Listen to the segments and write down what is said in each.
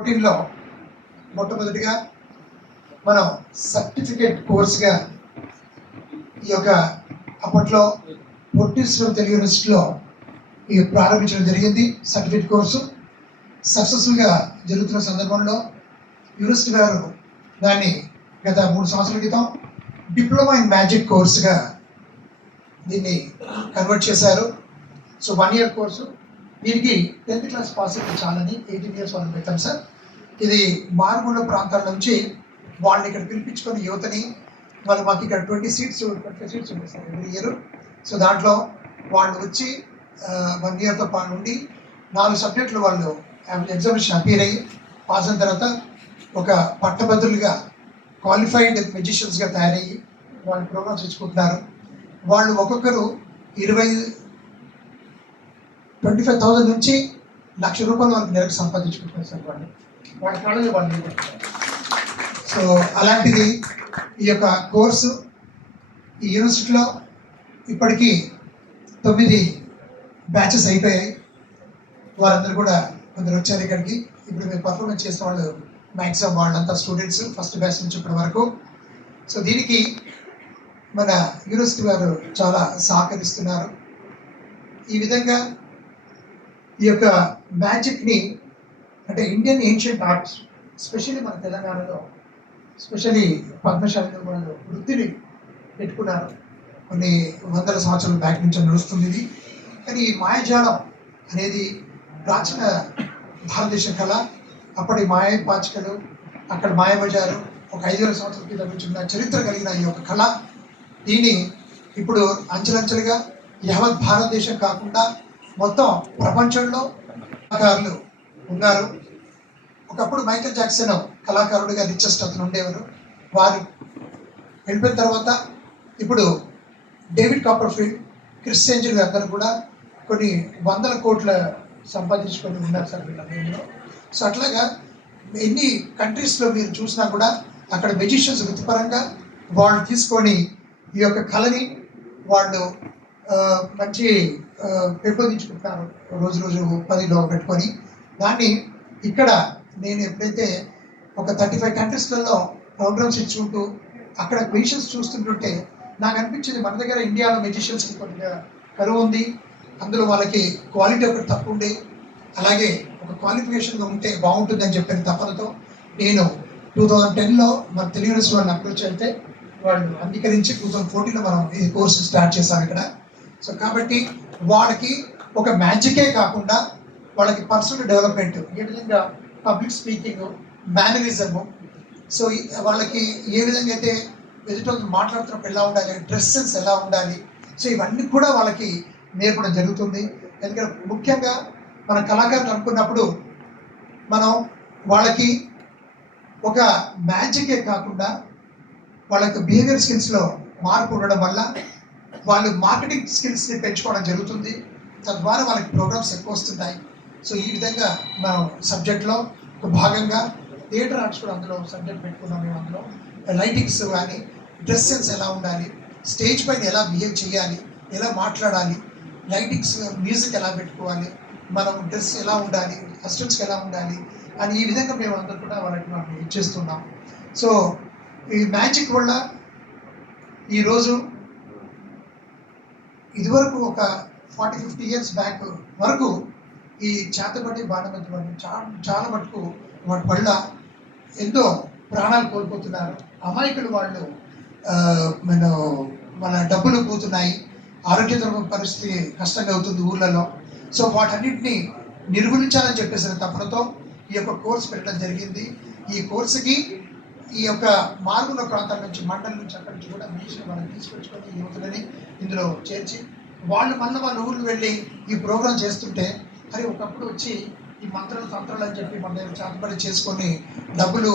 14లో మొట్టమొదటిగా మనం సర్టిఫికేట్ కోర్సుగా ఈ యొక్క అప్పట్లో పొట్టిశ్వరం తెలుగు యూనివర్సిటీలో ఈ ప్రారంభించడం జరిగింది. సర్టిఫికేట్ కోర్సు సక్సెస్ఫుల్గా జరుగుతున్న సందర్భంలో యూనివర్సిటీ వారు దాన్ని గత 3 సంవత్సరాల క్రితం డిప్లొమా ఇన్ మ్యాజిక్ కోర్సుగా దీన్ని కన్వర్ట్ చేశారు. So 1 year course. దీనికి 10th క్లాస్ పాస్ అయితే చాలని 18 years వాళ్ళని పెట్టాం సార్. ఇది మారుమూల ప్రాంతాల నుంచి వాళ్ళని ఇక్కడ పిలిపించుకొని యువతని వాళ్ళు మాకు ఇక్కడ 20 సీట్స్ ఉంటాయి సార్ ఎవ్రీ ఇయర్. సో దాంట్లో వాళ్ళు వచ్చి 1 yearతో పాటు ఉండి 4 సబ్జెక్టులు వాళ్ళు ఎగ్జామినేషన్ అపీర్ అయ్యి పాస్ అయిన తర్వాత ఒక పట్టభద్రులుగా క్వాలిఫైడ్ మెజిషియన్స్గా తయారయ్యి వాళ్ళు ప్రోగ్రామ్స్ ఇచ్చుకుంటున్నారు. వాళ్ళు ఒక్కొక్కరు 25,000 నుంచి ₹1,00,000 వాళ్ళకి నెలకు సంపాదించుకుంటున్నారు సార్. వాళ్ళ కాళ్ళని వాళ్ళు నిలబడుతున్నారు. సో అలాంటిది ఈ యొక్క కోర్సు ఈ యూనివర్సిటీలో ఇప్పటికీ 9 బ్యాచెస్ అయిపోయాయి. వారందరూ కూడా కొందరు వచ్చారు ఇక్కడికి. ఇప్పుడు మేము పర్ఫార్మెన్స్ చేసిన వాళ్ళు మ్యాక్సిమం వాళ్ళంతా స్టూడెంట్స్ ఫస్ట్ బ్యాచ్ నుంచి ఇప్పటి వరకు. సో దీనికి మన యూనివర్సిటీ వారు చాలా సహకరిస్తున్నారు. ఈ విధంగా ఈ యొక్క మ్యాజిక్ని అంటే ఇండియన్ ఏన్షియంట్ ఆర్ట్స్ స్పెషల్లీ మన తెలంగాణలో స్పెషల్లీ పద్మశాలిలో వాళ్ళు వృత్తిని పెట్టుకున్నారు. కొన్ని వందల సంవత్సరాల బ్యాక్ నుంచి నడుస్తుంది ఇది. కానీ ఈ మాయాజాలం అనేది ప్రాచీన భారతదేశ కళ. అప్పటి మాయపాచికలు అక్కడ మాయబజారు ఒక 5,000 సంవత్సరాల క్రితం నుంచి ఉన్న చరిత్ర కలిగిన ఈ యొక్క కళ దీన్ని ఇప్పుడు అంచెలంచెలుగా యావత్ భారతదేశం కాకుండా మొత్తం ప్రపంచంలో కళాకారులు ఉన్నారు. ఒకప్పుడు మైకేల్ జాక్సన్ కళాకారుడిగా రిచెస్ట్ అతను ఉండేవారు. వారు వెళ్ళిపోయిన తర్వాత ఇప్పుడు డేవిడ్ కాపర్ఫీల్డ్, క్రిస్ ఏంజెల్ అందరూ కూడా కొన్ని 100 కోట్ల సంపాదించుకొని ఉన్నారు సార్ వీళ్ళందరూ. సో అట్లాగా ఎన్ని కంట్రీస్లో మీరు చూసినా కూడా అక్కడ మెజిషియన్స్ వృత్తిపరంగా వాళ్ళు తీసుకొని ఈ యొక్క కళని వాళ్ళు మంచి పెంపొందించుకుంటున్నారు. రోజు పనిలో పెట్టుకొని దాన్ని ఇక్కడ నేను ఎప్పుడైతే ఒక 35 కంట్రీస్లలో ప్రోగ్రామ్స్ ఇచ్చుకుంటూ అక్కడ మెజిషియన్స్ చూస్తుంటుంటే నాకు అనిపించింది మన దగ్గర ఇండియాలో మెజిషియన్స్కి కొద్దిగా కరువు ఉంది. అందులో వాళ్ళకి క్వాలిటీ ఒకటి తక్కువ ఉండే, అలాగే ఒక క్వాలిఫికేషన్గా ఉంటే బాగుంటుందని చెప్పిన తపనతో నేను 2010లో మన తెలుగు యూనివర్సిటీ వాళ్ళని అప్రోచ్ అయితే వాళ్ళు అంగీకరించి 2014లో మనం ఈ కోర్సు స్టార్ట్ చేశాం ఇక్కడ. సో కాబట్టి వాళ్ళకి ఒక మ్యాజికే కాకుండా వాళ్ళకి పర్సనల్ డెవలప్మెంట్, ఏ విధంగా పబ్లిక్ స్పీకింగ్, మేనరిజము, సో వాళ్ళకి ఏ విధంగా అయితే ఎదుటి మాట్లాడుతున్నప్పుడు ఎలా ఉండాలి, డ్రెస్ సెన్స్ ఎలా ఉండాలి, సో ఇవన్నీ కూడా వాళ్ళకి నేర్పడం జరుగుతుంది. ఎందుకంటే ముఖ్యంగా మన కళాకారులు అనుకున్నప్పుడు మనం వాళ్ళకి ఒక మ్యాజికే కాకుండా వాళ్ళకి బిహేవియర్ స్కిల్స్లో మార్పు ఉండడం వల్ల వాళ్ళు మార్కెటింగ్ స్కిల్స్ని పెంచుకోవడం జరుగుతుంది. తద్వారా వాళ్ళకి ప్రోగ్రామ్స్ ఎక్కువ వస్తున్నాయి. సో ఈ విధంగా మనం సబ్జెక్ట్లో ఒక భాగంగా థియేటర్ ఆర్ట్స్ కూడా అందులో సబ్జెక్ట్ పెట్టుకున్నాం. మేము అందులో లైటింగ్స్ కానీ, డ్రెస్ సెన్స్ ఎలా ఉండాలి, స్టేజ్ పైన ఎలా బిహేవ్ చేయాలి, ఎలా మాట్లాడాలి, లైటింగ్స్, మ్యూజిక్ ఎలా పెట్టుకోవాలి, మనం డ్రెస్ ఎలా ఉండాలి, అసిస్టెంట్స్కి ఎలా ఉండాలి అని ఈ విధంగా మేము అందరూ కూడా వాళ్ళకి మనం ఇచ్చేస్తున్నాం. సో ఈ మ్యాజిక్ వల్ల ఈరోజు ఇదివరకు ఒక 40-50 years బ్యాక్ వరకు ఈ చేతబడి బాణమతి వాళ్ళు చాలా మటుకు వాటి వల్ల ఎంతో ప్రాణాలు కోల్పోతున్నారు. అమాయకులు వాళ్ళు మన డబ్బులు పోతున్నాయి, ఆరోగ్యకరమైన పరిస్థితి కష్టంగా అవుతుంది ఊళ్ళలో. సో వాటన్నిటిని నిర్మూలించాలని చెప్పేసిన తపనతో ఈ యొక్క కోర్సు పెట్టడం జరిగింది. ఈ కోర్సుకి ఈ యొక్క మారుమూల ప్రాంతాల నుంచి, మండలం నుంచి, అక్కడి నుంచి కూడా మనిషిని వాళ్ళని తీసుకొచ్చుకొని యువతులని ఇందులో చేర్చి వాళ్ళు మళ్ళీ వాళ్ళ ఊళ్ళు వెళ్ళి ఈ ప్రోగ్రాం చేస్తుంటే అది ఒకప్పుడు వచ్చి ఈ మంత్రాలు తంత్రాలు అని చెప్పి మన దగ్గర చేతబడి చేసుకొని డబ్బులు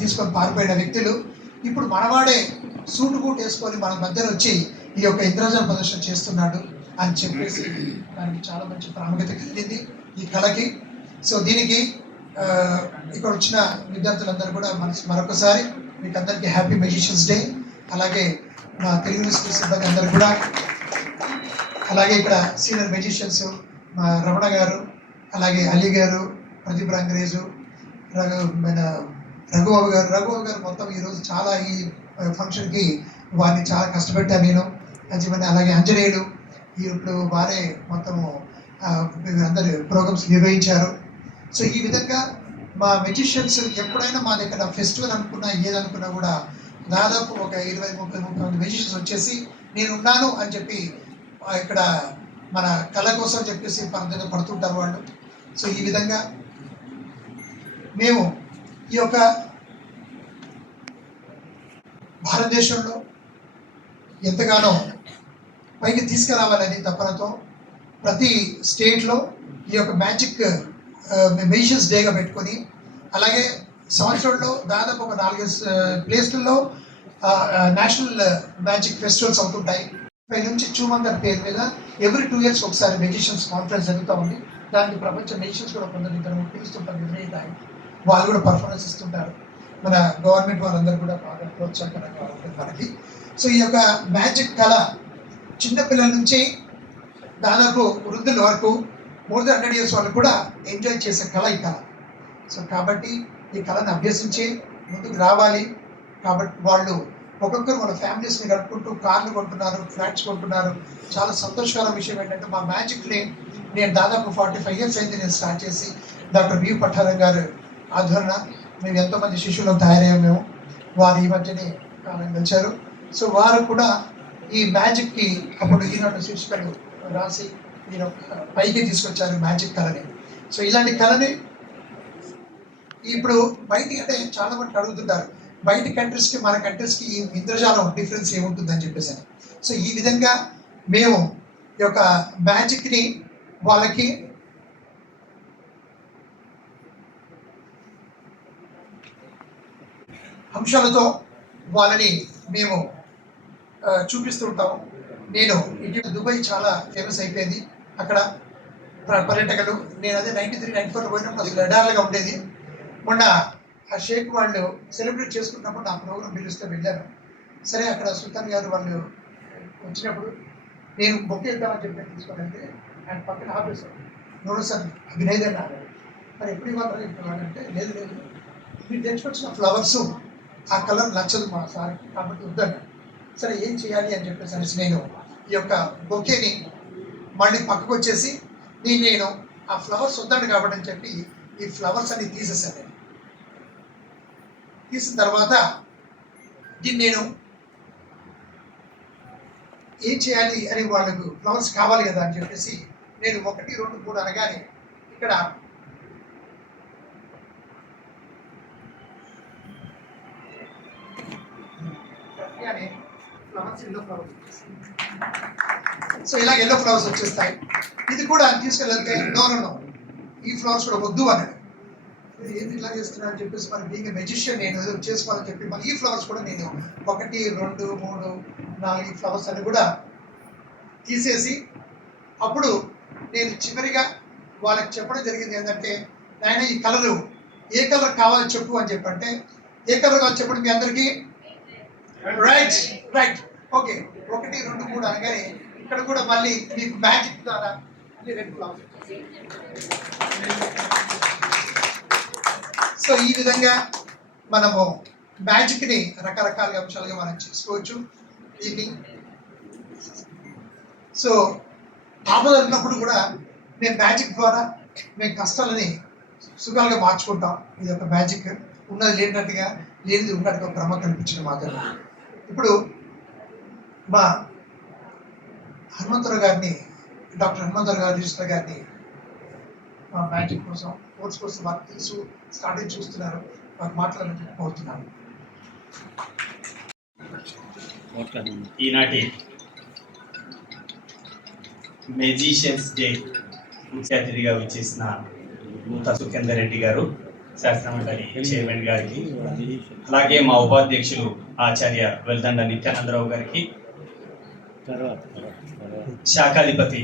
తీసుకొని పారిపోయిన వ్యక్తులు ఇప్పుడు మనవాడే సూటు బూట్ వేసుకొని మన మధ్యన వచ్చి ఈ యొక్క ఇంద్రజాల ప్రదర్శన చేస్తున్నాడు అని చెప్పేసి దానికి చాలా మంచి ప్రాముఖ్యత కలిగింది ఈ కళకి. సో దీనికి ఇక్కడ వచ్చిన విద్యార్థులందరూ కూడా మరొకసారి మీకు అందరికీ హ్యాపీ మెజిషియన్స్ డే. అలాగే మా తెలుగు యూనివర్సిటీ సిబ్బంది అందరూ కూడా, అలాగే ఇక్కడ సీనియర్ మెజిషియన్స్ మా రమణ గారు, అలాగే అలీ గారు, ప్రదీప్ రంగరేజు, మన రఘుబాబు గారు మొత్తం ఈరోజు చాలా ఈ ఫంక్షన్కి వారిని చాలా కష్టపెట్టాను నేను అని అలాగే అంజనేయుడు ఇప్పుడు వారే మొత్తము అందరు ప్రోగ్రామ్స్ నిర్వహించారు. సో ఈ విధంగా మా మెజిషియన్స్ ఎప్పుడైనా మా దగ్గర ఫెస్టివల్ అనుకున్నా ఏదనుకున్నా కూడా దాదాపు ఒక 20-30 మంది మెజిషియన్స్ వచ్చేసి నేను ఉన్నాను అని చెప్పి ఇక్కడ మన కళ కోసం చెప్పేసి పరంగా పడుతుంటారు వాళ్ళు. సో ఈ విధంగా మేము ఈ యొక్క భారతదేశంలో ఎంతగానో పైకి తీసుకురావాలని తపనతో ప్రతి స్టేట్లో ఈ యొక్క మ్యాజిక్ మెజిషియన్స్ డేగా పెట్టుకొని అలాగే సంవత్సరంలో దాదాపు ఒక 4 ప్లేస్లలో నేషనల్ మ్యాజిక్ ఫెస్టివల్స్ అవుతుంటాయి. పై నుంచి చూమందర్ పేరు మీద ఎవ్రీ 2 years ఒకసారి మెజిషియన్స్ కాన్ఫరెన్స్ జరుగుతూ ఉంది. దానికి ప్రపంచ మెజిషియన్స్ కూడా కొందరు ఇద్దరు పిలుస్తుంటారు, నిర్ణయితాయి వాళ్ళు కూడా పర్ఫార్మెన్స్ ఇస్తుంటారు. మన గవర్నమెంట్ వాళ్ళందరూ కూడా బాగా ప్రోత్సాహకరంగా ఉంటుంది మనకి. సో ఈ యొక్క మ్యాజిక్ కళ చిన్నపిల్లల నుంచి దాదాపు వృద్ధుల వరకు more than 100 years వాళ్ళు కూడా ఎంజాయ్ చేసే కళ ఈ కళ. సో కాబట్టి ఈ కళను అభ్యసించి ముందుకు రావాలి. కాబట్టి వాళ్ళు ఒక్కొక్కరు వాళ్ళ ఫ్యామిలీస్ని కట్టుకుంటూ కార్లు కొంటున్నారు, ఫ్లాట్స్ కొంటున్నారు. చాలా సంతోషకరమైన విషయం ఏంటంటే మా మ్యాజిక్ని నేను దాదాపు 45 years అయింది నేను స్టార్ట్ చేసి. డాక్టర్ వి పట్టారం గారు ఆధ్వర్యన మేము ఎంతోమంది శిష్యులను తయారయ్యాము మేము. వారు ఈ మధ్యనే కాలం గెలిచారు. సో వారు కూడా ఈ మ్యాజిక్కి అప్పుడు ఈనాడు శీర్షికలు రాసి ఈయన పైకి తీసుకొచ్చారు మ్యాజిక్ కళని. సో ఇలాంటి కళని ఇప్పుడు బయటికి అంటే చాలా మంది అడుగుతుంటారు బయట కంట్రీస్కి మన కంట్రీస్కి ఈ ఇంద్రజాలం డిఫరెన్స్ ఏముంటుందని చెప్పేసి. సో ఈ విధంగా మేము ఈ యొక్క మ్యాజిక్ని వాళ్ళకి అంశాలతో వాళ్ళని మేము చూపిస్తూ ఉంటాము. నేను ఇటీవల దుబాయ్ చాలా ఫేమస్ అయిపోయింది. అక్కడ పర్యటకులు నేను అదే 93-94 పోయినప్పుడు అది లడార్లుగా ఉండేది. మొన్న ఆ షేక్ వాళ్ళు సెలబ్రేట్ చేసుకున్నప్పుడు నా ప్రోగ్రాం పిలిస్తే వెళ్ళాను. సరే అక్కడ సుల్తాన్ గారు వాళ్ళు వచ్చినప్పుడు నేను బొక్కే ఇద్దామని చెప్పి తీసుకోవాలంటే ఆయన పక్కన ఆపేశారు. నోడు సార్ అభినయదేనా మరి ఎప్పుడు ఇవ్వాలి ఇవ్వాలంటే లేదు మీరు తెచ్చుకొచ్చిన ఫ్లవర్స్ ఆ కలర్ నచ్చదు మా సార్ కాబట్టి వద్దాను. సరే ఏం చేయాలి అని చెప్పేసి నేను ఈ యొక్క బొకేని మళ్ళీ పక్కకు వచ్చేసి నేను ఆ ఫ్లవర్స్ వద్దాను కాబట్టి అని చెప్పి ఈ ఫ్లవర్స్ అన్ని తీసేసాను. నేను తీసిన తర్వాత దీన్ని నేను ఏం చేయాలి అని వాళ్ళకు ఫ్లవర్స్ కావాలి కదా అని చెప్పేసి నేను 1, 2, 3 అనగానే ఇక్కడ ఫ్లవర్స్ ఎల్లో ఫ్లవర్స్ సో ఇలా ఎల్లో ఫ్లవర్స్ వచ్చేస్తాయి. ఇది కూడా తీసుకెళ్తే నో ఈ ఫ్లవర్స్ కూడా వద్దు అన్నాడు. ఏంటి ఇట్లా చేస్తున్నా అని చెప్పేసి మరి బీయింగ్ మెజిషియన్ నేను ఏదో చేసుకోవాలని చెప్పి మరి ఈ ఫ్లవర్స్ కూడా నేను 1, 2, 3, 4 ఫ్లవర్స్ అని కూడా తీసేసి అప్పుడు నేను చివరిగా వాళ్ళకి చెప్పడం జరిగింది ఏంటంటే నాయన ఈ కలరు ఏ కలర్ కావాలో చెప్పు అని చెప్పంటే ఏ కలర్ కావాలి చెప్పండి మీ అందరికీ రైట్ ఓకే 1, 2, 3 అనగానే ఇక్కడ కూడా మళ్ళీ మీకు మ్యాజిక్ ద్వారా అన్ని రెడ్ ఫ్లవర్స్. సో ఈ విధంగా మనము మ్యాజిక్ని రకరకాల అంశాలుగా మనం చేసుకోవచ్చు దీన్ని. సో ఆపదలున్నప్పుడు కూడా మేము మ్యాజిక్ ద్వారా మేము కష్టాలని సుఖాలుగా మార్చుకుంటాం. ఇది ఒక మ్యాజిక్. ఉన్నది లేనట్టుగా లేనిది ఉన్నట్టుగా భ్రమ కల్పించిన మాత్రమే. ఇప్పుడు మా హనుమంతరావు గారిని డాక్టర్ హనుమంతరావు గారు రిజిస్టర్ గారిని మా మ్యాజిక్ కోసం కోర్స్ కోసం వారికి తెలుసు స్టార్టింగ్ చూస్తున్నారు వారు మాట్లాడాలని కోరుతున్నాను. ఈనాటి మెజిషియన్స్ డే ముఖ్య అతిథిగా వచ్చేసిన మూత సుఖేందర్ రెడ్డి గారు శాస్త్రమండలి చైర్మన్ గారికి, అలాగే మా ఉపాధ్యక్షులు ఆచార్య వెల్దండ నిత్యానందరావు గారికి, శాఖాధిపతి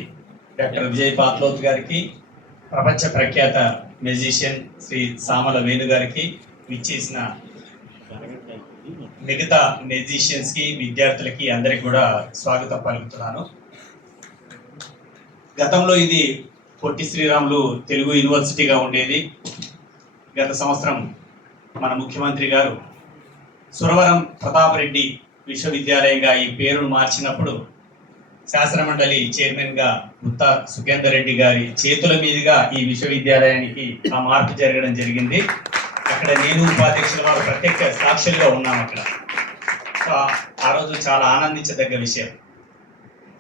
డాక్టర్ విజయ్ పాత్లోత్ గారికి, ప్రపంచ ప్రఖ్యాత మెజిషియన్ శ్రీ సామల వేణు గారికి, విచ్చేసిన మిగతా మెజిషియన్స్ కి విద్యార్థులకి అందరికి కూడా స్వాగతం పలుకుతున్నాను. గతంలో ఇది పొట్టి శ్రీరాములు తెలుగు యూనివర్సిటీగా ఉండేది. గత సంవత్సరం మన ముఖ్యమంత్రి గారు సురవరం ప్రతాప్ రెడ్డి విశ్వవిద్యాలయంగా ఈ పేరును మార్చినప్పుడు శాసనమండలి చైర్మన్గా గుత్తా సుఖేందర్ రెడ్డి గారి చేతుల మీదుగా ఈ విశ్వవిద్యాలయానికి ఆ మార్పు జరగడం జరిగింది. అక్కడ నేను ఉపాధ్యక్షుల వారు ప్రత్యేక సాక్షులుగా ఉన్నాం అక్కడ. సో ఆ రోజు చాలా ఆనందించదగ్గ విషయం.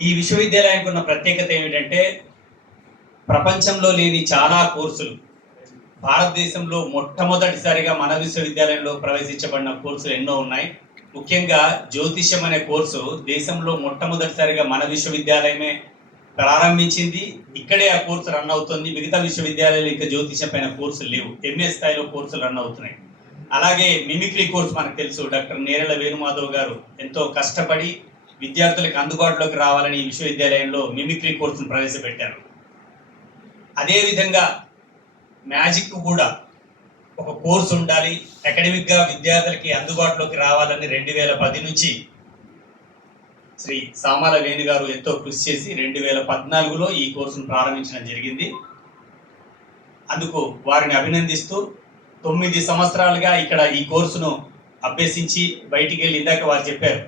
ఈ విశ్వవిద్యాలయానికి ఉన్న ప్రత్యేకత ఏమిటంటే ప్రపంచంలో లేని చాలా కోర్సులు భారతదేశంలో మొట్టమొదటిసారిగా మన విశ్వవిద్యాలయంలో ప్రవేశించబడిన కోర్సులు ఎన్నో ఉన్నాయి. ముఖ్యంగా జ్యోతిష్యం అనే కోర్సు దేశంలో మొట్టమొదటిసారిగా మన విశ్వవిద్యాలయమే ప్రారంభించింది. ఇక్కడే ఆ కోర్సు రన్ అవుతుంది. మిగతా విశ్వవిద్యాలయాలు ఇంకా జ్యోతిష్యం పైన కోర్సులు లేవు. ఎంఏ స్థాయిలో కోర్సులు రన్ అవుతున్నాయి. అలాగే మిమిక్రీ కోర్సు మనకు తెలుసు. డాక్టర్ నేరెల వేణుమాధవ్ గారు ఎంతో కష్టపడి విద్యార్థులకు అందుబాటులోకి రావాలని ఈ విశ్వవిద్యాలయంలో మిమిక్రీ కోర్సును ప్రవేశపెట్టారు. అదేవిధంగా మ్యాజిక్ కూడా ఒక కోర్సు ఉండాలి, అకాడమిక్గా విద్యార్థులకి అందుబాటులోకి రావాలని 2010 నుంచి శ్రీ సామాల వేణు గారు ఎంతో కృషి చేసి 2014లో ఈ కోర్సును ప్రారంభించడం జరిగింది. అందుకు వారిని అభినందిస్తూ 9 సంవత్సరాలుగా ఇక్కడ ఈ కోర్సును అభ్యసించి బయటికి వెళ్ళి ఇందాక వారు చెప్పారు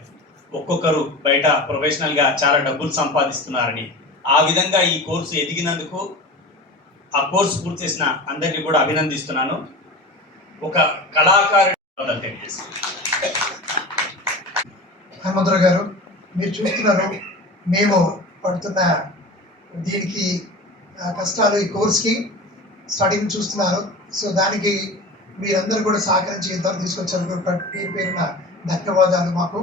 ఒక్కొక్కరు బయట ప్రొఫెషనల్గా చాలా డబ్బులు సంపాదిస్తున్నారని. ఆ విధంగా ఈ కోర్సు ఎదిగినందుకు ఆ కోర్సు పూర్తి చేసిన అందరినీ కూడా అభినందిస్తున్నాను. ఒక కళాకారుడు హనుమంతరావు గారు, మీరు చూస్తున్నారు మేము పడుతున్న దీనికి కష్టాలు, ఈ కోర్స్కి స్టార్టింగ్ చూస్తున్నారు. సో దానికి మీరందరూ కూడా సహకరించి ఇంతవరకు తీసుకొచ్చారు. పేరు పేరున ధన్యవాదాలు మాకు.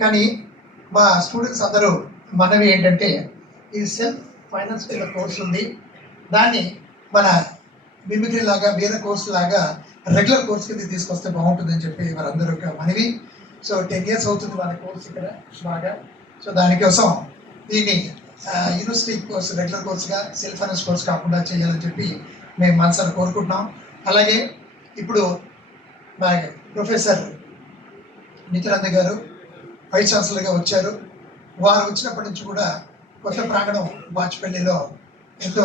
కానీ మా స్టూడెంట్స్ అందరూ మనవి ఏంటంటే ఇది సెల్ఫ్ ఫైనాన్స్ కోర్స్ ఉంది. దాన్ని మన మిమిక్రీ లాగా వేరే కోర్సు లాగా రెగ్యులర్ కోర్స్ కింద తీసుకొస్తే బాగుంటుందని చెప్పి వారందరూ మనవి. సో 10 years అవుతుంది మన కోర్స్ ఇక్కడ బాగా. సో దానికోసం దీన్ని యూనివర్సిటీ కోర్స్ రెగ్యులర్ కోర్సుగా సెల్ఫ్ ఫైనాన్స్ కోర్స్ కాకుండా చేయాలని చెప్పి మేము మనసారి కోరుకుంటున్నాం. అలాగే ఇప్పుడు మా ప్రొఫెసర్ నిత్యానంద గారు వైస్ ఛాన్సలర్గా వచ్చారు. వారు వచ్చినప్పటి నుంచి కూడా కొత్త ప్రాంగణం బాచుపల్లిలో ఎంతో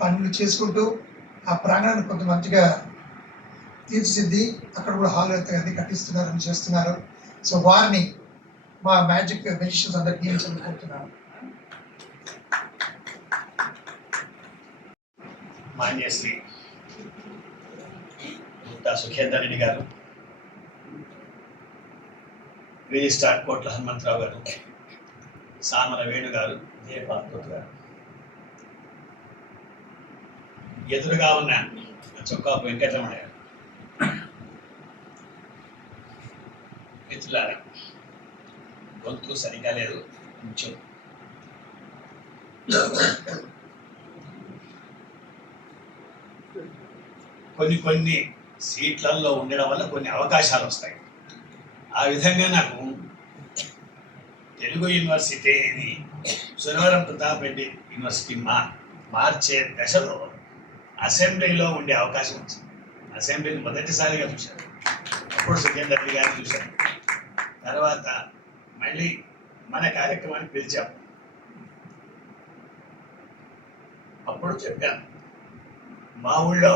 పనులు చేసుకుంటూ ఆ ప్రాంగణాన్ని కొంత మంచిగా తీర్చిదిద్ది అక్కడ కూడా హాల్ అది కట్టిస్తున్నారని చేస్తున్నారు. సో వారిని మా మ్యాజిక్ మ్యూజిషియన్స్ అందరికి నియమించాలని కోరుతున్నాను. మాన్యశ్రీ గుత్తా సుఖేందర్ రెడ్డి గారు, రిజిస్ట్రార్ కోట్ల హనుమంతరావు గారు, సామల వేణు గారు, జయపాల్ గారు, ఎదురుగా ఉన్న చొక్కాపు వెంకటరమణ గారు, మిత్రులారా, గొంతు సరిగా లేదు కొంచెం. కొన్ని సీట్లలో ఉండడం వల్ల కొన్ని అవకాశాలు వస్తాయి. ఆ విధంగా నాకు తెలుగు యూనివర్సిటీని సురవరం ప్రతాప్ రెడ్డి యూనివర్సిటీ మార్చే దశలో అసెంబ్లీలో ఉండే అవకాశం వచ్చింది. అసెంబ్లీని మొదటిసారిగా చూశాను. అప్పుడు సుఖేందర్ రెడ్డి గారిని చూశాను. తర్వాత మళ్ళీ మన కార్యక్రమాన్ని పిలిచాం. అప్పుడు చెప్పాను, మా ఊళ్ళో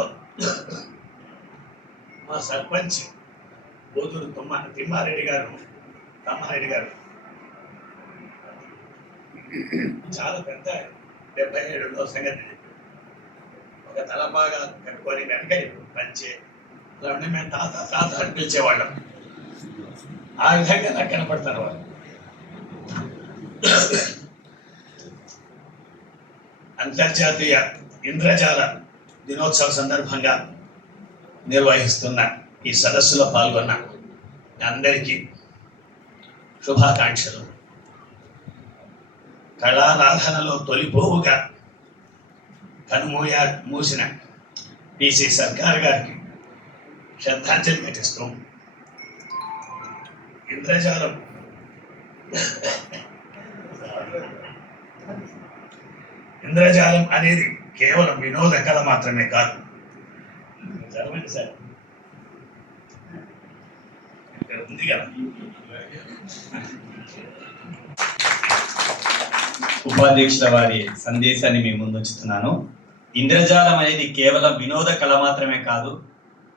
మా సర్పంచ్ బోధూరు తిమ్మారెడ్డి గారు చాలా పెద్ద 77లో సంగతి. ఒక తలబాగా కట్టుకొని వెనక పంచే అలా ఉండి మేము తాత అని పిలిచేవాళ్ళం. ఆ విధంగా నాకు కనపడతారు వాళ్ళు. అంతర్జాతీయ ఇంద్రజాల దినోత్సవ సందర్భంగా నిర్వహిస్తున్న ఈ సదస్సులో పాల్గొన్న అందరికీ శుభాకాంక్షలు. కళారాధనలో తొలిపోవుగా మూసిన పిసి సర్కార్ గారికి శ్రద్ధాంజలి ఘటిస్తూ ఇంద్రజాలం అనేది కేవలం వినోద కళ మాత్రమే కాదు. చదవండి సార్, ఉంది కదా. ఉపాధ్యక్షుల వారి సందేశాన్ని మీ ముందు ఉంచుతున్నాను. ఇంద్రజాలం అనేది కేవలం వినోద కళ మాత్రమే కాదు,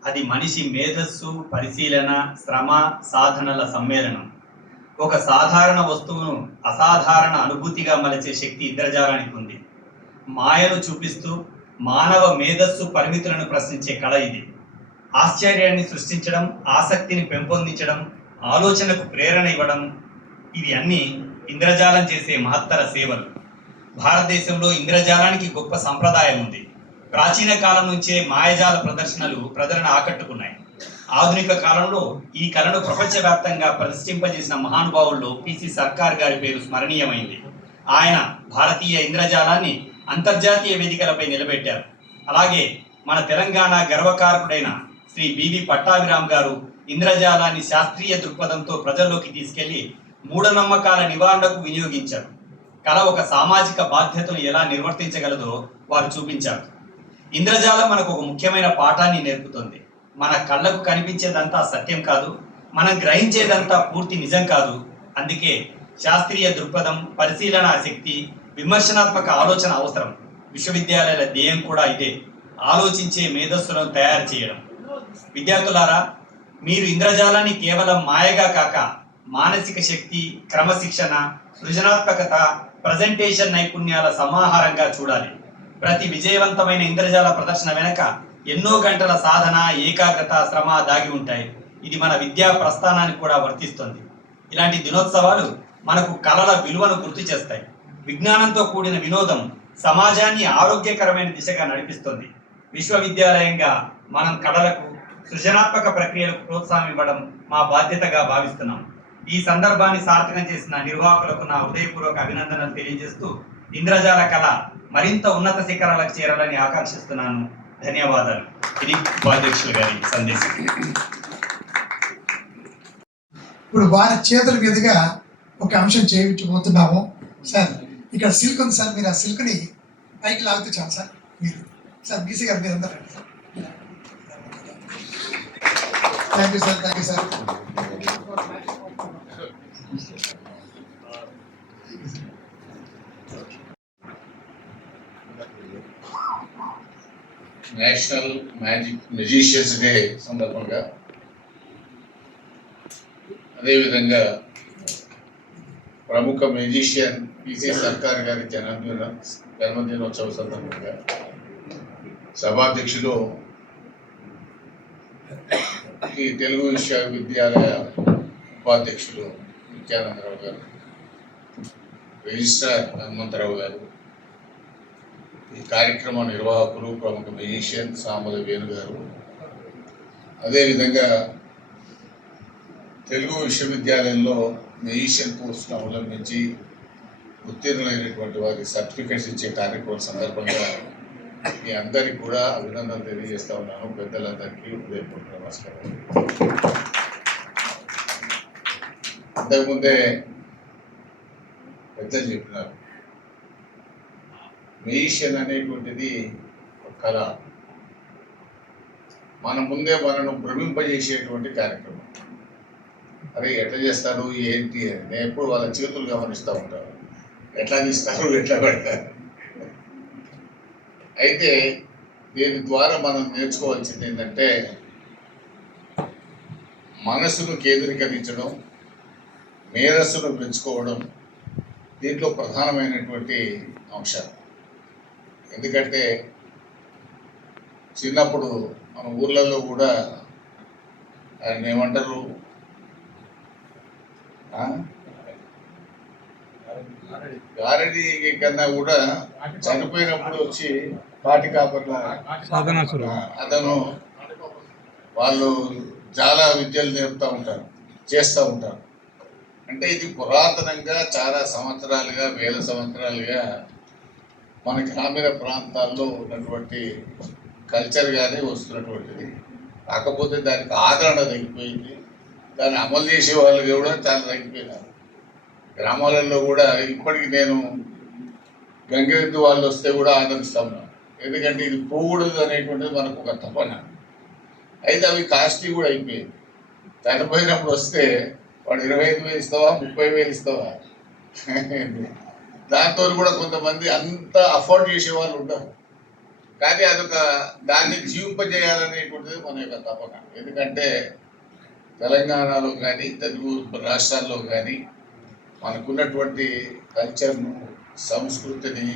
అది మనిషి మేధస్సు, పరిశీలన, శ్రమ, సాధనల సమ్మేళనం. ఒక సాధారణ వస్తువును అసాధారణ అనుభూతిగా మలచే శక్తి ఇంద్రజాలానికి ఉంది. మాయను చూపిస్తూ మానవ మేధస్సు పరిమితులను ప్రశ్నించే కళ ఇది. ఆశ్చర్యాన్ని సృష్టించడం, ఆసక్తిని పెంపొందించడం, ఆలోచనకు ప్రేరణ ఇవ్వడం, ఇవి అన్నీ ఇంద్రజాలం చేసే మహత్తర సేవలు. భారతదేశంలో ఇంద్రజాలానికి గొప్ప సంప్రదాయం ఉంది. ప్రాచీన కాలం నుంచే మాయాజాల ప్రదర్శనలు ప్రజలను ఆకట్టుకున్నాయి. ఆధునిక కాలంలో ఈ కళను ప్రపంచవ్యాప్తంగా ప్రతిష్ఠింపజేసిన మహానుభావుల్లో పిసి సర్కార్ గారి పేరు స్మరణీయమైంది. ఆయన భారతీయ ఇంద్రజాలాన్ని అంతర్జాతీయ వేదికలపై నిలబెట్టారు. అలాగే మన తెలంగాణ గర్వకారకుడైన శ్రీ బివి పట్టాభిరామ్ గారు ఇంద్రజాలాన్ని శాస్త్రీయ దృక్పథంతో ప్రజల్లోకి తీసుకెళ్లి మూఢనమ్మకాల నివారణకు వినియోగించారు. కళ ఒక సామాజిక బాధ్యతను ఎలా నిర్వర్తించగలదో వారు చూపించారు. ఇంద్రజాలం మనకు ఒక ముఖ్యమైన పాఠాన్ని నేర్పుతుంది. మన కళ్ళకు కనిపించేదంతా సత్యం కాదు, మనం గ్రహించేదంతా పూర్తి నిజం కాదు. అందుకే శాస్త్రీయ దృక్పథం, పరిశీలన శక్తి, విమర్శనాత్మక ఆలోచన అవసరం. విశ్వవిద్యాలయాల ధ్యేయం కూడా ఇదే, ఆలోచించే మేధస్సులను తయారు చేయడం. విద్యార్థులారా, మీరు ఇంద్రజాలాన్ని కేవలం మాయగా కాక మానసిక శక్తి, క్రమశిక్షణ, సృజనాత్మకత, ప్రజెంటేషన్ నైపుణ్యాల సమాహారంగా చూడాలి. ప్రతి విజయవంతమైన ఇంద్రజాల ప్రదర్శన వెనక ఎన్నో గంటల సాధన, ఏకాగ్రత, శ్రమ దాగి ఉంటాయి. ఇది మన విద్యా ప్రస్థానానికి కూడా వర్తిస్తుంది. ఇలాంటి దినోత్సవాలు మనకు కళల విలువను గుర్తు చేస్తాయి. విజ్ఞానంతో కూడిన వినోదం సమాజాన్ని ఆరోగ్యకరమైన దిశగా నడిపిస్తుంది. విశ్వవిద్యాలయంగా మనం కళలకు, సృజనాత్మక ప్రక్రియలకు ప్రోత్సాహం ఇవ్వడం మా బాధ్యతగా భావిస్తున్నాం. ఈ సందర్భాన్ని సార్థకం చేసిన నిర్వాహకులకు నా హృదయపూర్వక అభినందనలు తెలియజేస్తూ ఇంద్రజాల కళ మరింత ఉన్నత శిఖరాలకు చేరాలని ఆకాంక్షిస్తున్నాను. ధన్యవాదాలు. ఇది ఉపాధ్యక్షులు గారి సందేశం. ఇప్పుడు వారి చేతుల మీదుగా ఒక అంశం చేయించబోతున్నాము. సార్, ఇక్కడ సిల్క్ ఉంది సార్, మీరు ఆ సిల్క్ని పైకి లాగితే చాలు సార్. మీరు సార్ బీసీ గారు మీరు అందరూ sir. Thank you sir, thank you sir. National magicians day సందర్భంగా, అదేవిధంగా ప్రముఖ మ్యూజిషియన్ పిసి సర్కార్ గారి జన్మదినోత్సవ సందర్భంగా సభాధ్యక్షులు ఈ తెలుగు విశ్వవిద్యాలయ ఉపాధ్యక్షులు నిత్యానందరావు గారు, రిజిస్ట్రార్ హనుమంతరావు గారు, ఈ కార్యక్రమ నిర్వాహకులు ప్రముఖ మ్యూజిషియన్ సామల వేణు గారు, అదేవిధంగా తెలుగు విశ్వవిద్యాలయంలో మ్యూజిషియన్ కోర్సును అవలంబించి ఉత్తీర్ణులైనటువంటి వారికి సర్టిఫికెట్స్ ఇచ్చే కార్యక్రమం సందర్భంగా మీ అందరికీ కూడా అభినందనలు తెలియజేస్తా ఉన్నాను. పెద్దలందరికీ హృదయపూర్వక నమస్కారం. అంతకుముందే పెద్దలు చెప్పినారు, మ్యూజిషియన్ అనేటువంటిది ఒక కళ. మన ముందే మనను భ్రమింపజేసేటువంటి కార్యక్రమం. అరే ఎట్లా చేస్తారు ఏంటి అని నేను ఎప్పుడు వాళ్ళ చేతులు గమనిస్తూ ఉంటాను. ఎట్లా తీస్తారు, ఎట్లా పెడతారు. అయితే దీని ద్వారా మనం నేర్చుకోవాల్సింది ఏంటంటే మనసును కేంద్రీకరించడం, మేధస్సును పెంచుకోవడం దీంట్లో ప్రధానమైనటువంటి అంశాలు. ఎందుకంటే చిన్నప్పుడు మన ఊర్లలో కూడా ఆయన ఏమంటారు, గారడి కన్నా కూడా చనిపోయినప్పుడు వచ్చి పాటి కాపర్ల అతను వాళ్ళు చాలా విద్యలు నేర్పుతూ ఉంటారు, చేస్తూ ఉంటారు. అంటే ఇది పురాతనంగా చాలా సంవత్సరాలుగా, వేల సంవత్సరాలుగా మన గ్రామీణ ప్రాంతాల్లో ఉన్నటువంటి కల్చర్గానే వస్తున్నటువంటిది. కాకపోతే దానికి ఆదరణ తగ్గిపోయింది, దాన్ని అమలు చేసే వాళ్ళు కూడా చాలా తగ్గిపోయినారు. గ్రామాలలో కూడా ఇప్పటికి నేను గంగిరెద్దు వాళ్ళు వస్తే కూడా ఆదరిస్తా ఉన్నాను. ఎందుకంటే ఇది పోకూడదు అనేటువంటిది మనకు ఒక తపన. అయితే అవి కాస్ట్లీ కూడా అయిపోయింది. చనిపోయినప్పుడు వస్తే వాడు 25,000 ఇస్తావా, 30,000 ఇస్తావా, దాంతో కూడా కొంతమంది అంత అఫోర్డ్ చేసే వాళ్ళు ఉంటారు. కానీ అదొక దాన్ని జీవింపజేయాలనేటువంటిది మన యొక్క తపన. ఎందుకంటే తెలంగాణలో కానీ తెలుగు రాష్ట్రాల్లో కానీ మనకున్నటువంటి కల్చర్ను, సంస్కృతిని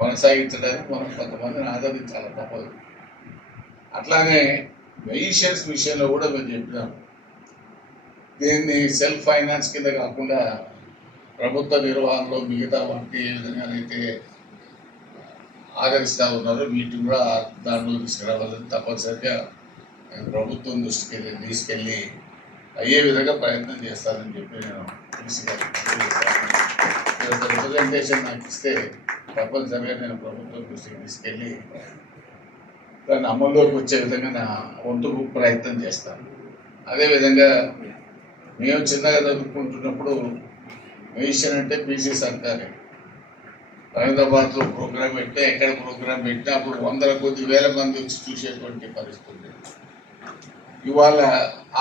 కొనసాగించడానికి మనం కొంతమందిని ఆదరించాలి, తప్పదు. అట్లానే మ్యూజిషియన్స్ విషయంలో కూడా మేము చెప్పినాం, దీన్ని సెల్ఫ్ ఫైనాన్స్ కింద కాకుండా ప్రభుత్వ నిర్వహణలో మిగతా వాటికి ఏ విధంగానైతే ఆదరిస్తూ ఉన్నారో వీటిని కూడా దాంట్లో తీసుకురావాలని తప్పనిసరిగా నేను ప్రభుత్వం దృష్టికి తీసుకెళ్ళి అయ్యే విధంగా ప్రయత్నం చేస్తానని చెప్పి నేను రిప్రజెంటేషన్ నాకు ఇస్తే తప్పనిసరిగా నేను ప్రభుత్వం దృష్టికి తీసుకెళ్ళి దాన్ని అమల్లోకి వచ్చే విధంగా నా వంతు ప్రయత్నం చేస్తాను. అదేవిధంగా మేము చిన్నగా చదువుకుంటున్నప్పుడు మ్యూజిషియన్ అంటే పీసీ సర్కారే. హైదరాబాద్లో ప్రోగ్రాం పెట్టే, ఎక్కడ ప్రోగ్రాం పెట్టినా అప్పుడు వందల కొద్ది వేల మంది వచ్చి చూసేటువంటి పరిస్థితి. ఇవాళ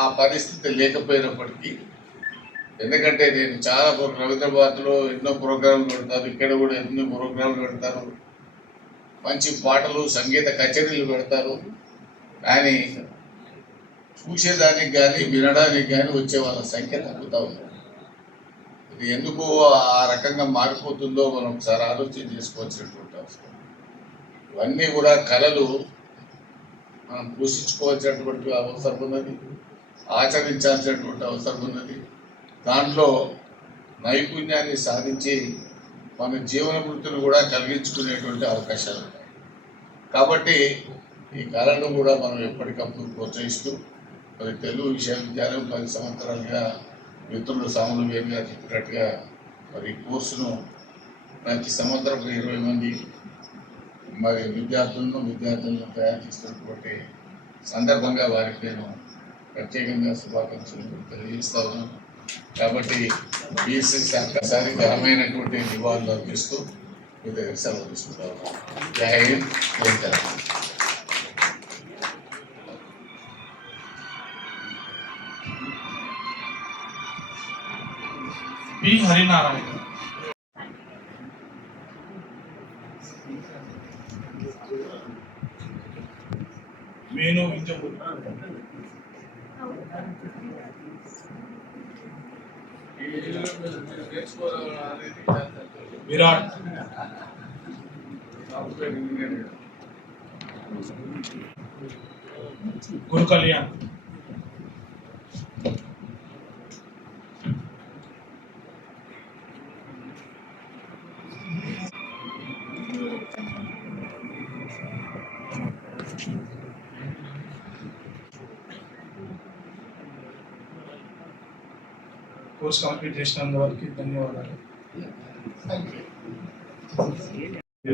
ఆ పరిస్థితి లేకపోయినప్పటికీ, ఎందుకంటే నేను చాలా రవీంద్రబాద్లో ఎన్నో ప్రోగ్రాంలు పెడతారు, ఇక్కడ కూడా ఎన్నో ప్రోగ్రాంలు పెడతారు, మంచి పాటలు సంగీత కచేరీలు పెడతారు. కానీ చూసేదానికి కానీ వినడానికి కానీ వచ్చే వాళ్ళ సంఖ్య తగ్గుతూ ఉంది. ఇది ఎందుకు ఆ రకంగా మారిపోతుందో మనం ఒకసారి ఆలోచన చేసుకోవాల్సినటువంటి అవసరం. ఇవన్నీ కూడా కళలు మనం పోషించుకోవాల్సినటువంటి అవసరం ఉన్నది, ఆచరించాల్సినటువంటి అవసరం ఉన్నది. దాంట్లో నైపుణ్యాన్ని సాధించి మన జీవన వృత్తిని కూడా కలిగించుకునేటువంటి అవకాశాలు ఉన్నాయి. కాబట్టి ఈ కళను కూడా మనం ఎప్పటికప్పుడు ప్రోత్సహిస్తూ, మరి తెలుగు విశ్వవిద్యాలయం 10 సంవత్సరాలుగా మిత్రులు సాములు వేరు గారు చెప్పినట్టుగా మరి కోర్సును ప్రతి సంవత్సరం 20 మంది మరి విద్యార్థులను తయారు చేస్తున్నటువంటి సందర్భంగా వారికి నేను ప్రత్యేకంగా శుభాకాంక్షలు తెలియజేస్తా ఉన్నాను. కాబట్టి బీఎస్సీ ఒక్కసారి ఘనమైనటువంటి నివాళులు అర్పిస్తూ మీ దగ్గర సెలవు తీసుకుంటా ఉన్నాను. జై హింద్, జై తెలంగాణ. బి హరినారాయణ. మేను ఇంజపూర్. విరాట్. గురు కళ్యాణ్. కోర్స్ కంప్లీట్ చేసినందువరకు ధన్యవాదాలు.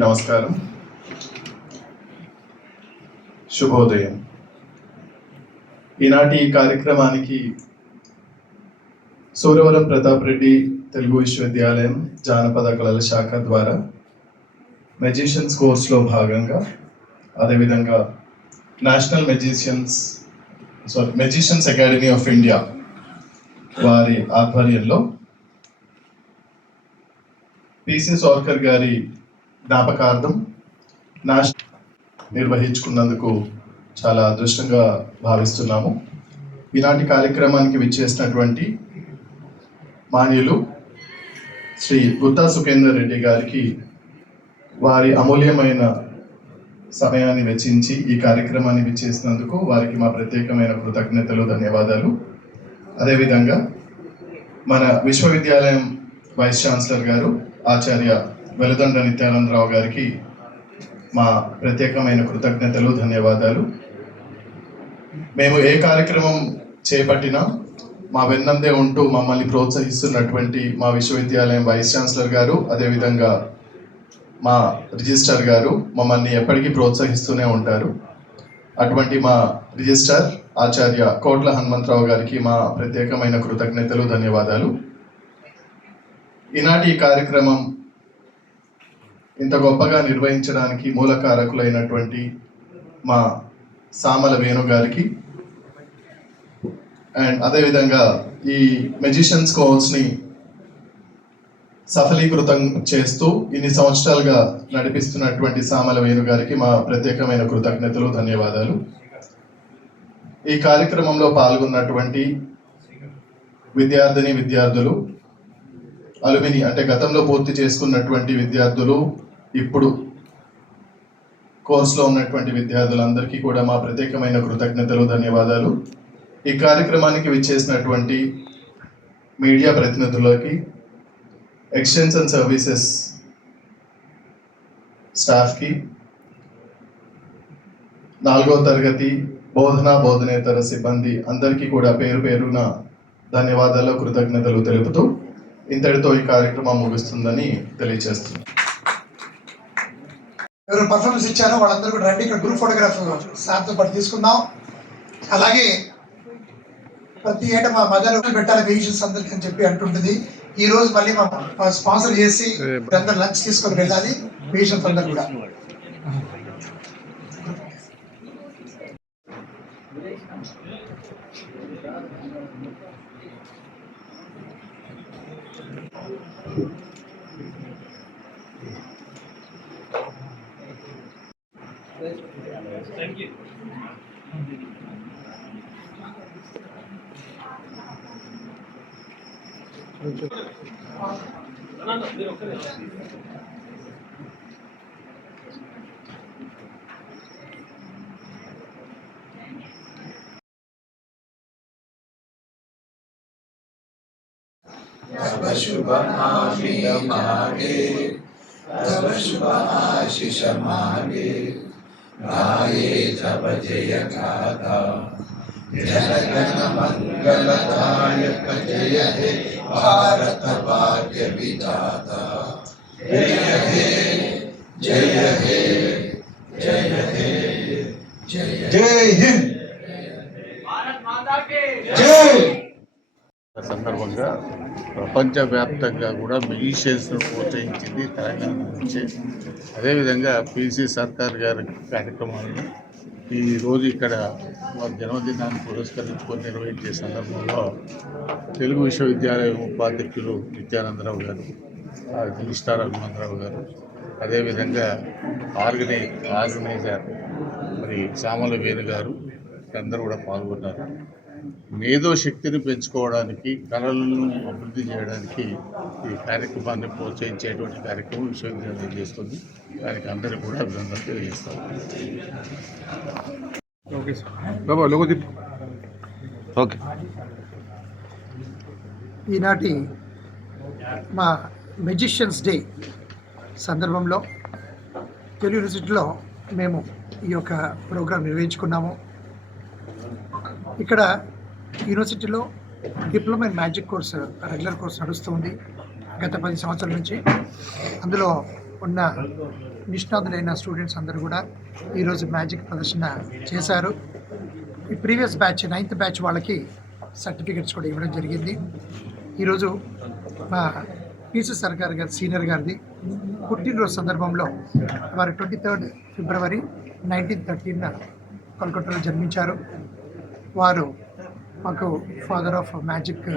నమస్కారం, శుభోదయం. ఈనాటి ఈ కార్యక్రమానికి సూరవరం ప్రతాప్ రెడ్డి తెలుగు విశ్వవిద్యాలయం జానపద కళల శాఖ ద్వారా మెజిషియన్స్ కోర్సులో భాగంగా, అదేవిధంగా national magicians academy of India వారి ఆధ్వర్యంలో పిసి సోర్కర్ గారి జ్ఞాపకార్థం నిర్వహించుకున్నందుకు చాలా అదృష్టంగా భావిస్తున్నాము. ఈనాటి కార్యక్రమానికి విచ్చేసినటువంటి మాన్యులు శ్రీ గుత్తా సుఖేందర్ రెడ్డి గారికి వారి అమూల్యమైన సమయాన్ని వెచ్చించి ఈ కార్యక్రమాన్ని విచ్చేసినందుకు వారికి మా ప్రత్యేకమైన కృతజ్ఞతలు, ధన్యవాదాలు. అదేవిధంగా మన విశ్వవిద్యాలయం వైస్ ఛాన్సలర్ గారు ఆచార్య వెలదండ నిత్యానందరావు గారికి మా ప్రత్యేకమైన కృతజ్ఞతలు, ధన్యవాదాలు. మేము ఏ కార్యక్రమం చేపట్టినా మా వెన్నందే ఉంటూ మమ్మల్ని ప్రోత్సహిస్తున్నటువంటి మా విశ్వవిద్యాలయం వైస్ ఛాన్సలర్ గారు, అదేవిధంగా మా రిజిస్ట్రార్ గారు మమ్మల్ని ఎప్పటికీ ప్రోత్సహిస్తూనే ఉంటారు. అటువంటి మా రిజిస్ట్రార్ ఆచార్య కోట్ల హనుమంతరావు గారికి మా ప్రత్యేకమైన కృతజ్ఞతలు, ధన్యవాదాలు. ఈనాటి ఈ కార్యక్రమం ఇంత గొప్పగా నిర్వహించడానికి మూల కారకులైనటువంటి మా సామల వేణు గారికి, అండ్ అదేవిధంగా ఈ మెజిషియన్స్ కోర్స్ని సఫలీకృతం చేస్తూ ఇన్ని సంవత్సరాలుగా నడిపిస్తున్నటువంటి సామల వేణు గారికి మా ప్రత్యేకమైన కృతజ్ఞతలు, ధన్యవాదాలు. ఈ కార్యక్రమంలో పాల్గొన్నటువంటి విద్యార్థులు, అలుమిని అంటే గతంలో పూర్తి చేసుకున్నటువంటి విద్యార్థులు, ఇప్పుడు కోర్సులో ఉన్నటువంటి విద్యార్థులందరికీ కూడా మా ప్రత్యేకమైన కృతజ్ఞతలు, ధన్యవాదాలు. ఈ కార్యక్రమానికి విచ్చేసినటువంటి మీడియా ప్రతినిధులకి, ఎక్స్టెన్షన్ సర్వీసెస్ స్టాఫ్కి, 4వ తరగతి బోధనేతర సిబ్బంది అందరికీ కూడా పేరు పేరున ధన్యవాదాలు, కృతజ్ఞతలు తెలుపుతూ ఇంతటితో ఈ కార్యక్రమం ముగుస్తుందని తెలియజేస్తున్నాను. ఎవరు పర్ఫార్మెన్స్ ఇచ్చారో వాళ్ళందరూ కూడా రండి, ఇక్కడ గ్రూప్ ఫోటోగ్రాఫ్ సార్తో పాటు తీసుకుందాం. అలాగే ప్రతి ఏటా మా మదర్ పెట్టాలి మ్యూజిషియన్స్ అందరికీ అని చెప్పి అంటుంటుంది. ఈ రోజు మళ్ళీ మా స్పాన్సర్ చేసి అందరు లంచ్ తీసుకొని వెళ్ళాలి మ్యూజిషియన్స్ అందరు కూడా. तव शुभ मागे तव शुभ आशीष मागे गाये तव जय गाथा जनगण मंगलदायक जय हे भारत भाग्य विधाता जय हे जय हे जय हे जय हिंद भारत माता के जय. సందర్భంగా ప్రపంచవ్యాప్తంగా కూడా మ్యూజిషియన్స్ను ప్రోత్సహించింది తెలంగాణ నుంచి. అదేవిధంగా పిసి సర్కార్ గారి కార్యక్రమాలను ఈరోజు ఇక్కడ వారి జన్మదినాన్ని పురస్కరించుకొని నిర్వహించే సందర్భంలో తెలుగు విశ్వవిద్యాలయం ఉపాధ్యక్షులు నిత్యానందరావు గారు, జిల్లిస్టార్ హనుమంతరావు గారు, అదేవిధంగా ఆర్గనైజర్ మరి సామల వేణు గారు అందరూ కూడా పాల్గొన్నారు. మేధో శక్తిని పెంచుకోవడానికి, కళలను అభివృద్ధి చేయడానికి ఈ కార్యక్రమాన్ని ప్రోత్సహించేటువంటి కార్యక్రమం విశ్వవిద్యాలయం చేస్తుంది. దానికి అందరికీ కూడా అభినందనలు తెలియజేస్తాం. ఈనాటి మా మెజిషియన్స్ డే సందర్భంలో తెలుగు యూనివర్సిటీలో మేము ఈ యొక్క ప్రోగ్రాం నిర్వహించుకున్నాము. ఇక్కడ యూనివర్సిటీలో diploma in magic course regular course నడుస్తుంది గత 10 సంవత్సరాల నుంచి. అందులో ఉన్న నిష్ణాతులైన స్టూడెంట్స్ అందరూ కూడా ఈరోజు మ్యాజిక్ ప్రదర్శన చేశారు. ఈ ప్రీవియస్ బ్యాచ్ 9th బ్యాచ్ వాళ్ళకి సర్టిఫికెట్స్ కూడా ఇవ్వడం జరిగింది. ఈరోజు మా పిసి సర్కార్ గారి సీనియర్ గారిది పుట్టినరోజు సందర్భంలో వారు 23rd ఫిబ్రవరి 1913 కోల్కతాలో జన్మించారు. వారు మాకు ఫాదర్ ఆఫ్ మ్యాజిక్.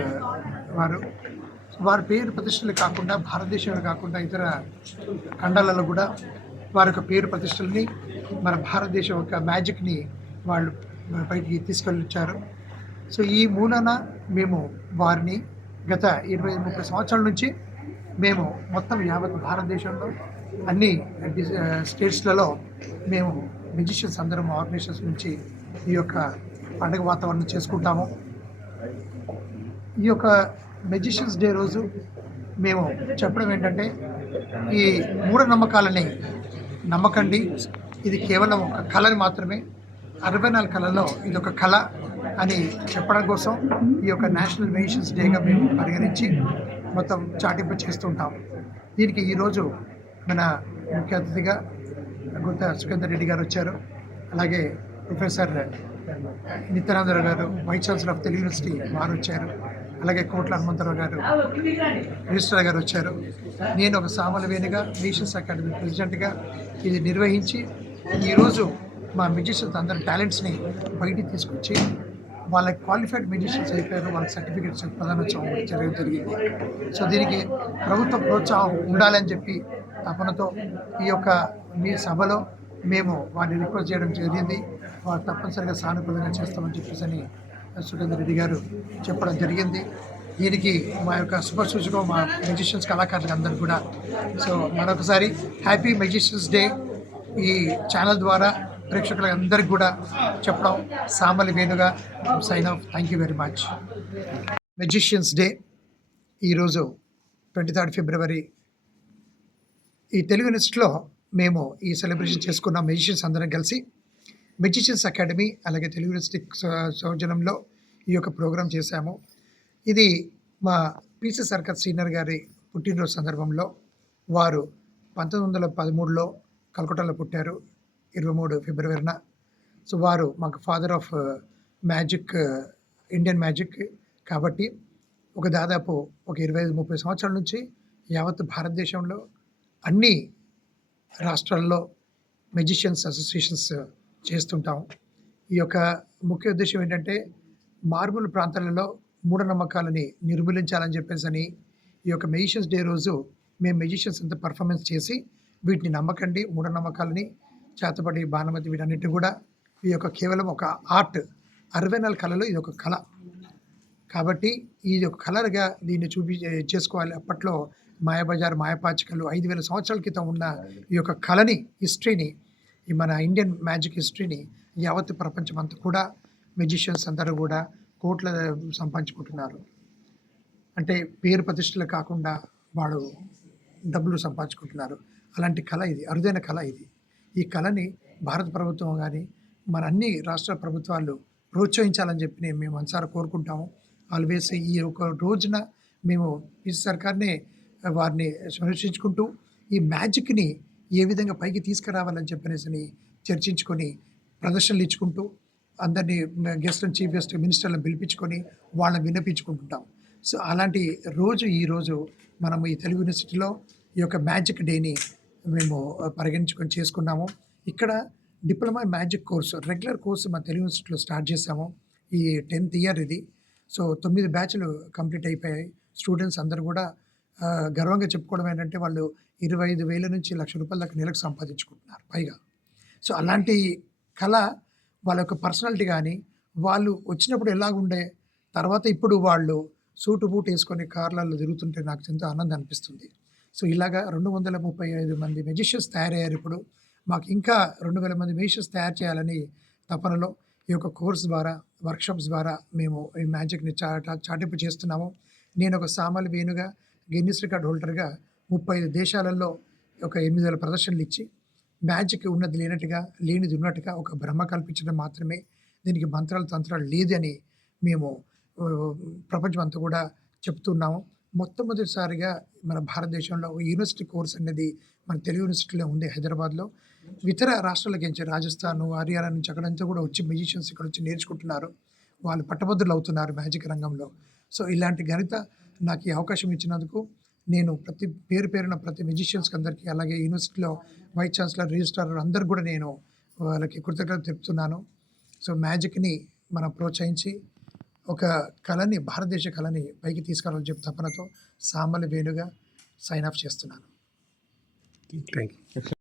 వారి పేరు ప్రతిష్టలు కాకుండా, భారతదేశంలో కాకుండా ఇతర ఖండాలలో కూడా వారి యొక్క పేరు ప్రతిష్టలని, మన భారతదేశం యొక్క మ్యాజిక్ని వాళ్ళు బయటికి తీసుకెళ్ళొచ్చారు. సో ఈ మూలన మేము వారిని గత 20-30 సంవత్సరాల నుంచి మేము మొత్తం యావత్ భారతదేశంలో అన్ని స్టేట్స్లలో మేము మ్యూజిషియన్స్ అందరం ఆర్గనైజేషన్స్ నుంచి ఈ యొక్క పండుగ వాతావరణం చేసుకుంటాము. ఈ యొక్క మెజిషియన్స్ డే రోజు మేము చెప్పడం ఏంటంటే, ఈ మూఢనమ్మకాలని నమ్మకండి, ఇది కేవలం ఒక కళని మాత్రమే, 64 కళల్లో ఇది ఒక కళ అని చెప్పడం కోసం ఈ యొక్క నేషనల్ మెజిషియన్స్ డేగా మేము పరిగణించి మొత్తం చాటింపు చేస్తుంటాం. దీనికి ఈరోజు మన ముఖ్య అతిథిగా గుత్తా సుఖేందర్ రెడ్డి గారు వచ్చారు. అలాగే ప్రొఫెసర్ నిత్యానందరావు గారు, vice chancellor of Telugu university వారు వచ్చారు. అలాగే కోట్ల హనుమంతరావు గారు, రిజిస్ట్రార్ గారు వచ్చారు. నేను ఒక సామల వేణుగా మ్యూజిషియన్స్ అకాడమీ ప్రెసిడెంట్గా ఇది నిర్వహించి ఈరోజు మా మ్యూజిషియన్స్ అందరి టాలెంట్స్ని బయటికి తీసుకొచ్చి వాళ్ళకి క్వాలిఫైడ్ మ్యూజిషియన్స్ అయిపోయారు, వాళ్ళకి సర్టిఫికేట్స్ ప్రదానోత్సవం జరగడం జరిగింది. సో దీనికి ప్రభుత్వ ప్రోత్సాహం ఉండాలని చెప్పి తపనతో ఈ యొక్క మీ సభలో మేము వారిని రిక్వెస్ట్ చేయడం జరిగింది. వారు తప్పనిసరిగా సానుకూలంగా చేస్తామని చెప్పేసి అని సురేందర్ రెడ్డి గారు చెప్పడం జరిగింది. దీనికి మా యొక్క శుభసూచకం మా మ్యూజిషియన్స్ కళాకారులకు అందరూ కూడా. సో మరొకసారి హ్యాపీ మ్యూజిషియన్స్ డే ఈ ఛానల్ ద్వారా ప్రేక్షకులందరికీ కూడా చెప్పడం సామలి వేణుగా sign off. Thank you very much. Musicians day ఈరోజు 23 ఫిబ్రవరి ఈ తెలుగు యూనివర్సిటీలో మేము ఈ సెలబ్రేషన్ చేసుకున్న మ్యూజిషియన్స్ అందరం కలిసి మ్యూజిషియన్స్ అకాడమీ అలాగే తెలుగు యూనివర్సిటీ సౌజన్యంలో ఈ యొక్క ప్రోగ్రాం చేశాము. ఇది మా పీసీ సర్కర్ సీనియర్ గారి పుట్టినరోజు సందర్భంలో వారు 1913లో కలకట్టాలో పుట్టారు 23 ఫిబ్రవరిన. సో వారు మాకు father of magic, Indian magic. కాబట్టి దాదాపు 25-30 సంవత్సరాల నుంచి యావత్ భారతదేశంలో అన్ని రాష్ట్రాల్లో మ్యూజిషియన్స్ అసోసియేషన్స్ చేస్తుంటాం. ఈ యొక్క ముఖ్య ఉద్దేశం ఏంటంటే మారుమూల ప్రాంతాలలో మూఢనమ్మకాలని నిర్మూలించాలని చెప్పేసి అని ఈ యొక్క మ్యూజిషియన్స్ డే రోజు మేము మ్యూజిషియన్స్ అంతా పర్ఫార్మెన్స్ చేసి వీటిని నమ్మకండి, మూఢనమ్మకాలని, చేతబడి, బాణమతి వీటన్నిటి కూడా ఈ యొక్క కేవలం ఒక ఆర్ట్. 64 కళలు ఇది ఒక కళ. కాబట్టి ఇది ఒక కళగా దీన్ని చేసుకోవాలి. అప్పట్లో మాయాబజార్, మాయపాచికలు 5000 సంవత్సరాల క్రితం ఉన్న ఈ యొక్క కళని, హిస్టరీని, ఈ మన ఇండియన్ మ్యాజిక్ హిస్టరీని యావత్ ప్రపంచం అంతా కూడా మ్యూజిషియన్స్ అందరూ కూడా కోట్ల సంపాదించుకుంటున్నారు. అంటే పేరు ప్రతిష్టలు కాకుండా వాడు డబ్బులు సంపాదించుకుంటున్నారు. అలాంటి కళ ఇది, అరుదైన కళ ఇది. ఈ కళని భారత ప్రభుత్వం కానీ మన అన్ని రాష్ట్ర ప్రభుత్వాలు ప్రోత్సహించాలని చెప్పి మేము మనసారా కోరుకుంటాము. ఆల్వేస్ ఈ ఒక రోజున మేము ఈ సర్కార్నే వారిని సంరక్షించుకుంటూ ఈ మ్యాజిక్ని ఏ విధంగా పైకి తీసుకురావాలని చెప్పనేసి చర్చించుకొని ప్రదర్శనలు ఇచ్చుకుంటూ అందరినీ గెస్ట్లను, చీఫ్ గెస్ట్, మినిస్టర్లను పిలిపించుకొని వాళ్ళని విన్నపించుకుంటుంటాం. సో అలాంటి రోజు ఈరోజు మనము ఈ తెలుగు యూనివర్సిటీలో ఈ యొక్క మ్యాజిక్ డేని మేము పరిగణించుకొని చేసుకున్నాము. ఇక్కడ diploma magic course, regular course మా తెలుగు యూనివర్సిటీలో స్టార్ట్ చేసాము. ఈ 10th ఇయర్ ఇది. సో 9 బ్యాచ్లు కంప్లీట్ అయిపోయాయి. స్టూడెంట్స్ అందరూ కూడా గర్వంగా చెప్పుకోవడం ఏంటంటే వాళ్ళు 25,000 నుంచి ₹1,00,000 దాకా నెలకు సంపాదించుకుంటున్నారు పైగా. సో అలాంటి కళ వాళ్ళ యొక్క పర్సనాలిటీ కానీ, వాళ్ళు వచ్చినప్పుడు ఎలాగుండే, తర్వాత ఇప్పుడు వాళ్ళు సూటు బూట్ వేసుకొని కార్లలో తిరుగుతుంటే నాకు ఎంతో ఆనందం అనిపిస్తుంది. సో ఇలాగా 235 మంది మ్యూజిషియన్స్ తయారయ్యారు. ఇప్పుడు మాకు ఇంకా 2000 మంది మ్యూజిషియన్స్ తయారు చేయాలని తపనలో ఈ యొక్క కోర్స్ ద్వారా, వర్క్షాప్స్ ద్వారా మేము ఈ మ్యాజిక్ని చాటింపు చేస్తున్నాము. నేను ఒక సామల్ వేణుగా, గిన్నిస్ రికార్డ్ హోల్డర్గా 35 దేశాలలో ఒక 8,000 ప్రదర్శనలు ఇచ్చి మ్యాజిక్ ఉన్నది లేనట్టుగా, లేనిది ఉన్నట్టుగా ఒక భ్రమ కల్పించడం మాత్రమే, దీనికి మంత్రాలు తంత్రాలు లేదని మేము ప్రపంచం అంతా కూడా చెప్తున్నాము. మొట్టమొదటిసారిగా మన భారతదేశంలో యూనివర్సిటీ కోర్స్ అనేది మన తెలుగు యూనివర్సిటీలో ఉంది హైదరాబాద్లో. ఇతర రాష్ట్రాలకు నుంచి రాజస్థాన్, హర్యానా నుంచి అక్కడంతా కూడా వచ్చి మ్యూజిషియన్స్ ఇక్కడ వచ్చి నేర్చుకుంటున్నారు. వాళ్ళు పట్టభద్రులు అవుతున్నారు మ్యాజిక్ రంగంలో. సో ఇలాంటి ఘనత నాకు ఈ అవకాశం ఇచ్చినందుకు నేను పేరున ప్రతి మ్యూజిషియన్స్కి అందరికీ, అలాగే యూనివర్సిటీలో వైస్ ఛాన్సలర్, రిజిస్ట్రార్ అందరికి కూడా నేను వాళ్ళకి కృతజ్ఞతలు తెలుపుతున్నాను. సో మ్యాజిక్ని మనం ప్రోత్సహించి ఒక కళని, భారతదేశ కళని పైకి తీసుకురావాలని చెప్పి తపనతో సామల వేణుగా సైన్ ఆఫ్ చేస్తున్నాను. Thank you.